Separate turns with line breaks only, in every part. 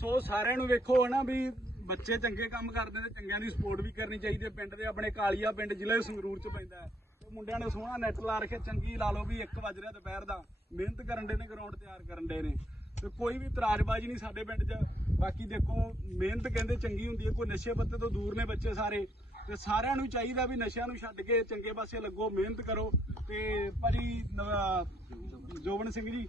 ਸੋ ਸਾਰਿਆਂ ਨੂੰ ਵੇਖੋ ਹਨਾ ਵੀ ਬੱਚੇ ਚੰਗੇ ਕੰਮ ਕਰਦੇ ਤੇ ਚੰਗਿਆਂ ਦੀ ਸਪੋਰਟ ਵੀ ਕਰਨੀ ਚਾਹੀਦੀ ਹੈ। ਪਿੰਡ ਦੇ ਆਪਣੇ ਕਾਲੀਆ ਪਿੰਡ ਜ਼ਿਲ੍ਹੇ ਸੰਗਰੂਰ ਚ ਪੈਂਦਾ ਹੈ। ਮੁੰਡਿਆਂ ਨੇ ਸੋਹਣਾ ਨੈਟ ਲਾ ਰੱਖਿਆ, ਚੰਗੀ ਲਾ ਲਓ ਵੀ 1 ਵਜ ਰਿਹਾ ਦੁਪਹਿਰ ਦਾ। ਮਿਹਨਤ ਕਰਨ ਦੇ ਨੇ ਗਰਾਊਂਡ ਤਿਆਰ ਕਰਨ ਦੇ ਨੇ। ਤੇ ਕੋਈ ਵੀ ਇਤਰਾਜ਼ਬਾਜ਼ੀ ਨਹੀਂ ਸਾਡੇ ਪਿੰਡ 'ਚ। ਬਾਕੀ ਦੇਖੋ, ਮਿਹਨਤ ਕਹਿੰਦੇ ਚੰਗੀ ਹੁੰਦੀ ਹੈ, ਕੋਈ ਨਸ਼ੇ ਪੱਤੇ ਤੋਂ ਦੂਰ ਨੇ ਬੱਚੇ ਸਾਰੇ। ਤੇ ਸਾਰਿਆਂ ਨੂੰ ਚਾਹੀਦਾ ਵੀ ਨਸ਼ਿਆਂ ਨੂੰ ਛੱਡ ਕੇ ਚੰਗੇ ਪਾਸੇ ਲੱਗੋ, ਮਿਹਨਤ ਕਰੋ। ਤੇ ਭਾਜੀ, ਨਵ- ਜੋਬਨ ਸਿੰਘ ਜੀ,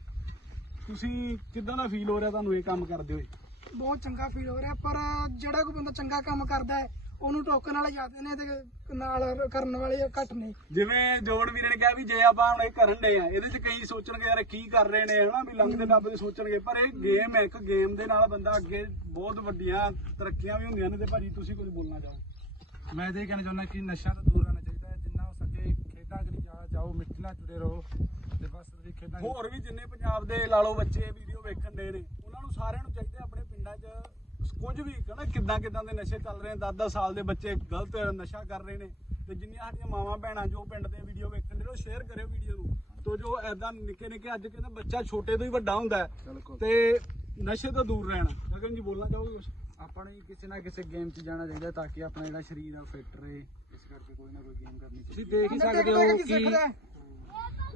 ਤੁਸੀਂ ਕਿੱਦਾਂ ਦਾ ਫੀਲ ਹੋ ਰਿਹਾ ਤੁਹਾਨੂੰ ਇਹ ਕੰਮ ਕਰਦੇ ਹੋਏ?
ਬਹੁਤ ਚੰਗਾ ਫੀਲ ਹੋ ਰਿਹਾ ਪਰ ਜਿਹੜਾ ਕੋਈ ਬੰਦਾ ਚੰਗਾ ਕੰਮ ਕਰਦਾ ਹੈ ਉਹਨੂੰ ਟੋਕਣ ਵਾਲੇ ਜ਼ਿਆਦਾ ਨੇ ਤੇ ਨਾਲ ਕਰਨ ਵਾਲੇ ਘੱਟ ਨੇ।
ਜਿਵੇਂ ਜੋੜ ਵੀਰੇ ਨੇ ਕਿਹਾ ਵੀ ਜੇ ਆਪਾਂ ਹੁਣ ਇਹ ਕਰਨ ਦੇ ਆ ਇਹਦੇ 'ਚ ਕਈ ਸੋਚਣਗੇ ਯਾਰ ਕੀ ਕਰ ਰਹੇ ਨੇ ਹਨਾ ਵੀ ਲੰਘਦੇ ਲੱਭਦੇ ਸੋਚਣਗੇ ਪਰ ਇਹ ਗੇਮ ਹੈ ਇੱਕ ਗੇਮ ਦੇ ਨਾਲ ਬੰਦਾ ਅੱਗੇ ਬਹੁਤ ਵੱਡੀਆਂ ਤਰੱਕੀਆਂ ਵੀ ਹੁੰਦੀਆਂ ਨੇ ਤੇ ਭਾਜੀ ਤੁਸੀਂ ਕੁਝ ਬੋਲਣਾ ਚਾਹੋ?
ਮੈਂ ਤੇ ਇਹ ਕਹਿਣਾ ਚਾਹੁੰਦਾ ਕਿ ਨਸ਼ਾ ਤੋਂ ਦੂਰ ਰਹਿਣਾ ਚਾਹੀਦਾ ਹੈ ਜਿੰਨਾ ਹੋ ਸਕੇ ਖੇਡਾਂ ਕਰੀ ਜਾਓ ਮਿੱਟੀ ਨਾਲ ਜੁੜੇ ਰਹੋ ਤੇ ਬਸ ਤੁਸੀਂ ਖੇਡਾਂ
ਹੋਰ ਵੀ ਜਿੰਨੇ ਪੰਜਾਬ ਦੇ ਲਾ ਲਓ ਬੱਚੇ ਵੀਡੀਓ ਵੇਖਣ ਦੇ ਨੇ ਉਹਨਾਂ ਨੂੰ ਸਾਰਿਆਂ ਨੂੰ ਚਾਹੀਦਾ ਆਪਣੇ ਪਿੰਡਾਂ 'ਚ ਕੁਝ ਵੀ ਕਹਿੰਦਾ ਕਿੱਦਾਂ ਕਿੱਦਾਂ ਦੇ ਨਸ਼ੇ ਚੱਲ ਰਹੇ ਨੇ 10-10 ਸਾਲ ਦੇ ਬੱਚੇ ਗਲਤ ਨਸ਼ਾ ਕਰ ਰਹੇ ਨੇ ਤੇ ਜਿੰਨੀਆਂ ਸਾਡੀਆਂ ਮਾਵਾਂ ਭੈਣਾਂ ਜੋ ਪਿੰਡ ਦੇ ਵੀਡੀਓ ਵੇਖਣ ਦੇ ਨੇ ਉਹ ਸ਼ੇਅਰ ਕਰਿਓ ਵੀਡੀਓ ਨੂੰ। ਤੋ ਜੋ ਐਦਾਂ ਨਿੱਕੇ ਨਿੱਕੇ ਅੱਜ ਕਹਿੰਦਾ ਬੱਚਾ ਛੋਟੇ ਤੋਂ ਹੀ ਵੱਡਾ ਹੁੰਦਾ। ਤੇ ਨਸ਼ੇ ਤੋਂ ਦੂਰ ਰਹਿਣਾ। ਗਗਨ ਜੀ ਬੋਲਣਾ ਚਾਹੋਗੇ ਕੁਝ
ਆਪਾਂ ਨੂੰ ਕਿਸੇ ਨਾ ਕਿਸੇ ਗੇਮ 'ਚ ਜਾਣਾ ਚਾਹੀਦਾ ਤਾਂ ਕਿ ਆਪਣਾ ਜਿਹੜਾ ਸਰੀਰ ਆ ਫਿੱਟ ਰਹੇ। ਇਸ ਕਰਕੇ ਕੋਈ ਨਾ ਕੋਈ ਗੇਮ ਕਰਨੀ ਚਾਹੀਦੀ ਤੁਸੀਂ ਦੇਖ ਹੀ ਸਕਦੇ ਹੋ
ਕੀ?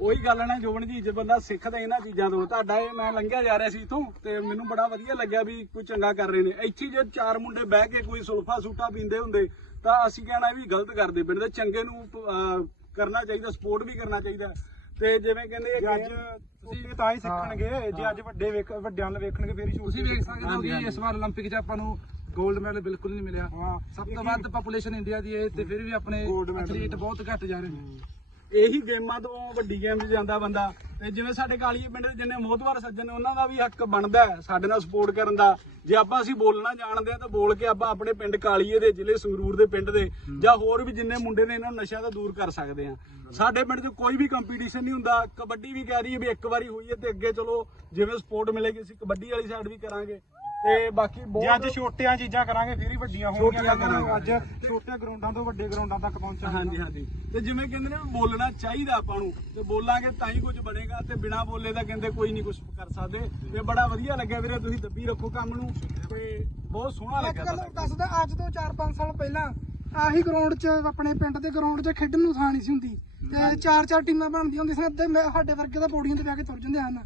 ਉਹੀ ਗੱਲ ਨਾ ਜੋਬਨ ਜੀ ਜੇ ਬੰਦਾ ਸਿੱਖਦਾ ਇਹਨਾਂ ਚੀਜ਼ਾਂ ਤੋਂ। ਤੁਹਾਡਾ ਇਹ ਮੈਂ ਲੰਘਿਆ ਜਾ ਰਿਹਾ ਸੀ ਇਥੋਂ ਤੇ ਮੈਨੂੰ ਬੜਾ ਵਧੀਆ ਲੱਗਿਆ ਵੀ ਕੋਈ ਚੰਗਾ ਕਰ ਰਹੇ ਨੇ। ਇੱਥੇ ਜੇ ਚਾਰ ਮੁੰਡੇ ਬਹਿ ਕੇ ਕੋਈ ਸੁਲਫਾ ਸੂਟਾ ਪੀਂਦੇ ਹੁੰਦੇ ਤਾਂ ਅਸੀਂ ਕਹਿਣਾ ਵੀ ਗਲਤ ਕਰਦੇ। ਪਿੰਡ ਚੰਗੇ ਨੂੰ ਕਰਨਾ ਚਾਹੀਦਾ ਸਪੋਰਟ ਵੀ ਕਰਨਾ ਚਾਹੀਦਾ। ਤੇ ਜਿਵੇਂ ਕਹਿੰਦੇ
ਅੱਜ ਤੁਸੀਂ ਤਾਂ ਹੀ ਸਿੱਖਣਗੇ। ਜੇ ਅੱਜ ਵੱਡੇ ਵੱਡਿਆਂ ਨੂੰ ਵੇਖਣਗੇ ਫੇਰ ਹੀ
ਤੁਸੀਂ ਵੇਖ ਸਕਦੇ ਹੋ ਕਿ ਇਸ ਵਾਰ 올림픽 'ਚ ਆਪਾਂ ਨੂੰ 골ਡ ਮੈਡਲ ਬਿਲਕੁਲ ਨਹੀਂ ਮਿਲਿਆ। ਸਭ ਤੋਂ ਵੱਧ ਪੋਪੂਲੇਸ਼ਨ ਇੰਡੀਆ ਦੀ ਹੈ ਤੇ ਫਿਰ ਵੀ ਆਪਣੇ ਐਥਲੀਟ ਬਹੁਤ ਘੱਟ ਜਾ ਰਹੇ ਨੇ।
ਇਹੀ ਗੇਮਾਂ ਤੋਂ ਵੱਡੀ ਗੇਮ 'ਚ ਜਾਂਦਾ ਬੰਦਾ। ਤੇ ਜਿਵੇਂ ਸਾਡੇ ਕਾਲੀਏ ਪਿੰਡ ਦੇ ਜਿੰਨੇ ਮੋਹਤਵਾਰ ਸੱਜਣ ਨੇ, ਉਹਨਾਂ ਦਾ ਵੀ ਹੱਕ ਬਣਦਾ ਹੈ ਸਾਡੇ ਨਾਲ ਸਪੋਰਟ ਕਰਨ ਦਾ। ਜੇ ਆਪਾਂ ਅਸੀਂ ਬੋਲਣਾ ਜਾਣਦੇ ਆ ਤਾਂ ਬੋਲ ਕੇ ਆਪਾਂ ਆਪਣੇ ਪਿੰਡ ਕਾਲੀਏ ਦੇ, ਜ਼ਿਲ੍ਹੇ ਸੰਗਰੂਰ ਦੇ ਪਿੰਡ ਦੇ ਜਾਂ ਹੋਰ ਵੀ ਜਿੰਨੇ ਮੁੰਡੇ ਨੇ ਇਹਨਾਂ ਨੂੰ ਨਸ਼ਿਆਂ ਤੋਂ ਦੂਰ ਕਰ ਸਕਦੇ ਆ ਸਾਡੇ ਪਿੰਡ 'ਚ ਕੋਈ ਵੀ ਕੰਪੀਟੀਸ਼ਨ ਨਹੀਂ ਹੁੰਦਾ। ਕਬੱਡੀ ਵੀ ਕਹਿ ਰਹੀ ਹੈ ਵੀ ਇੱਕ ਵਾਰੀ ਹੋਈ ਹੈ ਤੇ ਅੱਗੇ ਚਲੋ ਜਿਵੇਂ ਸਪੋਰਟ ਮਿਲੇਗੀ, ਅਸੀਂ ਕਬੱਡੀ ਵਾਲੀ ਸਾਈਡ ਵੀ ਕਰਾਂਗੇ। ਤੇ ਬਾਕੀ
ਜੇ
ਬਹੁਤ
ਅੱਜ ਛੋਟੀਆਂ ਚੀਜ਼ਾਂ ਕਰਾਂਗੇ ਫੇਰ ਹੀ ਵੱਡੀਆਂ
ਛੋਟੀਆਂ
ਹੋਣਗੀਆਂ
ਕਰਾਂਗੇ।
ਅੱਜ। ਛੋਟੇ ਗਰਾਊਂਡਾਂ ਤੋਂ ਵੱਡੇ ਗਰਾਊਂਡਾਂ ਤੱਕ ਪਹੁੰਚਾਂਗੇ।
ਹਾਂਜੀ ਹਾਂਜੀ। ਤੇ ਜਿਵੇਂ ਕਹਿੰਦੇ ਨੇ ਬੋਲਣਾ ਚਾਹੀਦਾ ਆਪਾਂ ਨੂੰ। ਤੇ ਬੋਲਾਂਗੇ ਤਾਂ ਹੀ ਕੁਝ ਬਣੇਗਾ ਤੇ ਬਿਨਾ ਬੋਲੇ ਤਾਂ ਕਹਿੰਦੇ ਕੋਈ ਨਹੀਂ ਕੁਝ ਕਰ ਸਕਦੇ। ਤੇ ਬੜਾ ਵਧੀਆ ਲੱਗਿਆ ਵੀਰੇ ਤੁਸੀਂ ਦੱਬੀ ਰੱਖੋ ਕੰਮ ਨੂੰ। ਤੇ ਬਹੁਤ ਸੋਹਣਾ ਲੱਗਿਆ
ਗੱਲ
ਪਤਾ
ਦੱਸਦਾ ਅੱਜ ਤੋਂ 4-5 ਸਾਲ ਪਹਿਲਾਂ ਆਹੀ ਗਰਾਊਂਡ 'ਚ ਆਪਣੇ ਪਿੰਡ ਦੇ ਗਰਾਊਂਡ 'ਚ ਖੇਡਣ ਨੂੰ ਥਾਂ ਨਹੀਂ ਸੀ ਹੁੰਦੀ। ਤੇ ਚਾਰ ਚਾਰ ਟੀਮਾਂ ਬਣਦੀਆਂ ਹੁੰਦੀਆਂ ਸੀ ਅੱਧੇ ਮੈਂ- ਸਾਡੇ ਵਰਗੇ ਤਾਂ ਪੌੜੀਆਂ ਤੇ ਬਹਿ ਕੇ ਤੁਰ ਜਾਂਦੇ ਹਨ